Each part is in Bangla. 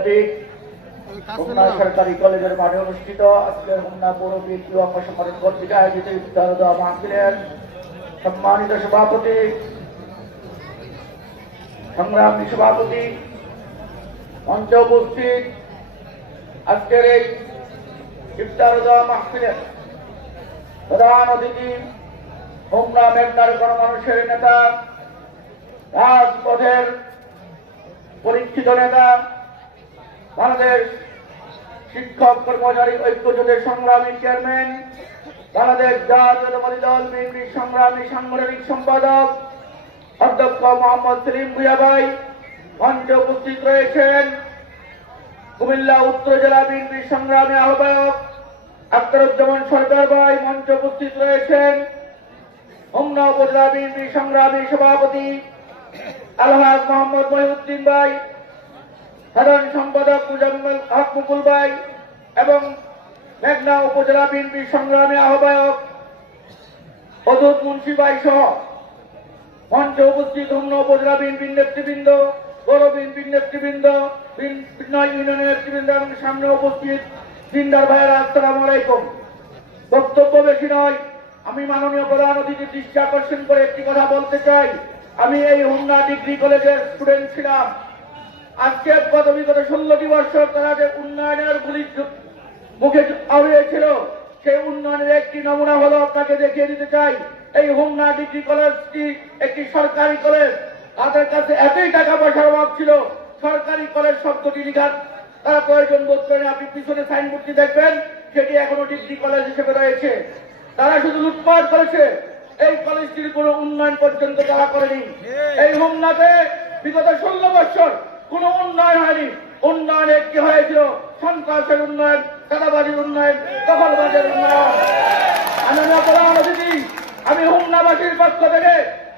বিদ্যাপীঠ হোমনা সরকারি কলেজের মাঠে অনুষ্ঠিত আজকের হোমনা পৌর বিএনপি অঙ্গ সংগঠন কর্তৃক আয়োজিত ইফতার দেওয়া মাহফিলের সম্মানিত সভাপতি সংগ্রামী সভাপতি মঞ্চ উপস্থিত আজকের এই ইফতার দেওয়া মাহফিলের প্রধান অতিথি হোমনা মেঘনার গণমানুষের নেতা রাজপথের পরীক্ষিত নেতা বাংলাদেশ শিক্ষক কর্মচারী ঐক্য জোটের সংগ্রামী চেয়ারম্যান, বাংলাদেশ জাতীয়তাবাদী দল বিএনপির সংগ্রামী সাংগঠনিক সম্পাদক অধ্যক্ষ মোহাম্মদ সেলিম ভুয়াবাই মঞ্চে উপস্থিত রয়েছেন কুমিল্লা উত্তর জেলা বিএনপির সংগ্রামী আহ্বায়ক আখতারুজ্জামান সরকার ভাই মঞ্চে উপস্থিত রয়েছেন হোমনা উপজেলা বিএনপির সংগ্রামী সভাপতি আলহাজ মোহাম্মদ মহিউদ্দিন ভাই সাধারণ সম্পাদক মুজাম্মেল হক মুকুল ভাই এবং মেঘনা উপজেলা বিএনপির সংগ্রামী আহ্বায়ক অদূত মুন্সি ভাই সহ মঞ্চে উপস্থিত হোমনা উপজেলা বিএনপির নেতৃবৃন্দ, বড় বিএনপির নেতৃবৃন্দ ইউনিয়নের নেতৃবৃন্দ এবং সামনে উপস্থিত দিনদার ভাইয়েরা, আসসালামু আলাইকুম। বক্তব্য বেশি নয়, আমি মাননীয় প্রধান অতিথির দৃষ্টি আকর্ষণ করে একটি কথা বলতে চাই। আমি এই হোমনা ডিগ্রি কলেজের স্টুডেন্ট ছিলাম। আজকে গত বিগত ষোলোটি বছর তারা যে উন্নয়নের গুলি মুখে আউড়িয়েছিল সেই উন্নয়নের একটি নমুনা হলো আপনাকে দেখিয়ে দিতে চাই। এই হোমনা ডিগ্রি কলেজটি একটি সরকারি কলেজ? তাদের কাছে এতই টাকা পয়সার অভাব ছিল সরকারি কলেজ শব্দটি লিখার তারা প্রয়োজন বোধ করেন আপনি পিছনে সাইনবোর্ডটি দেখবেন সেটি এখনও ডিগ্রি কলেজ হিসেবে রয়েছে। তারা শুধু লুটপাট করেছে এই কলেজটির কোনো উন্নয়ন পর্যন্ত তারা করেনি। এই হোমনাতে বিগত ষোলো বছর কোনো উন্নয়ন হয়নি। উন্নয়ন একটি হয়েছিল? সন্ত্রাসের উন্নয়ন, চাঁদাবাজির উন্নয়ন, দখলবাজের উন্নয়ন। আমি হোমনাবাসীর পক্ষ থেকে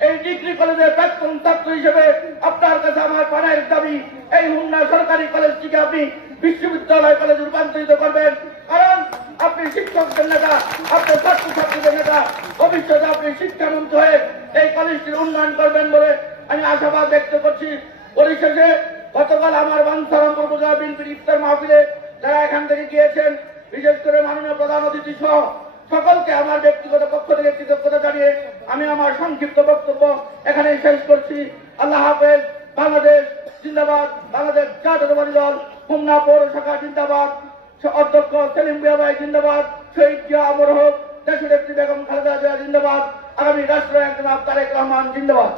এই ডিগ্রি কলেজের প্রাক্তন ছাত্র হিসেবে আপনার কাছে আমার প্রাণের দাবি, এই হুমনা সরকারি কলেজটিকে আপনি বিশ্ববিদ্যালয় কলেজ রূপান্তরিত করবেন। কারণ আপনি শিক্ষকদের নেতা আপনার ছাত্র ছাত্রীদের নেতা। ভবিষ্যতে আপনি শিক্ষামন্ত্রী হয়ে এই কলেজটির উন্নয়ন করবেন বলে আমি আশাবাদ ব্যক্ত করছি। পরিশেষে গতকাল আমার বাঞ্ছারাম উপজেলা বিএনপির ইফতার মাহফিলে যারা এখান থেকে গিয়েছেন, বিশেষ করে মাননীয় প্রধান অতিথি সহ, সকলকে আমার ব্যক্তিগত পক্ষ থেকে কৃতজ্ঞতা জানিয়ে আমি আমার সংক্ষিপ্ত বক্তব্য এখানে শেষ করছি। আল্লাহ হাফেজ, বাংলাদেশ জিন্দাবাদ, বাংলাদেশ জাতীয়তাবাদী দল, হোমনা পৌর শাখা জিন্দাবাদ। অধ্যক্ষ সেলিম বিয়াবাই জিন্দাবাদ, শহীদ জিয়া আমর হোক একটি বেগম খালেদা জিয়া জিন্দাবাদ। আগামী রাষ্ট্র একজন তারেক রহমান জিন্দাবাদ।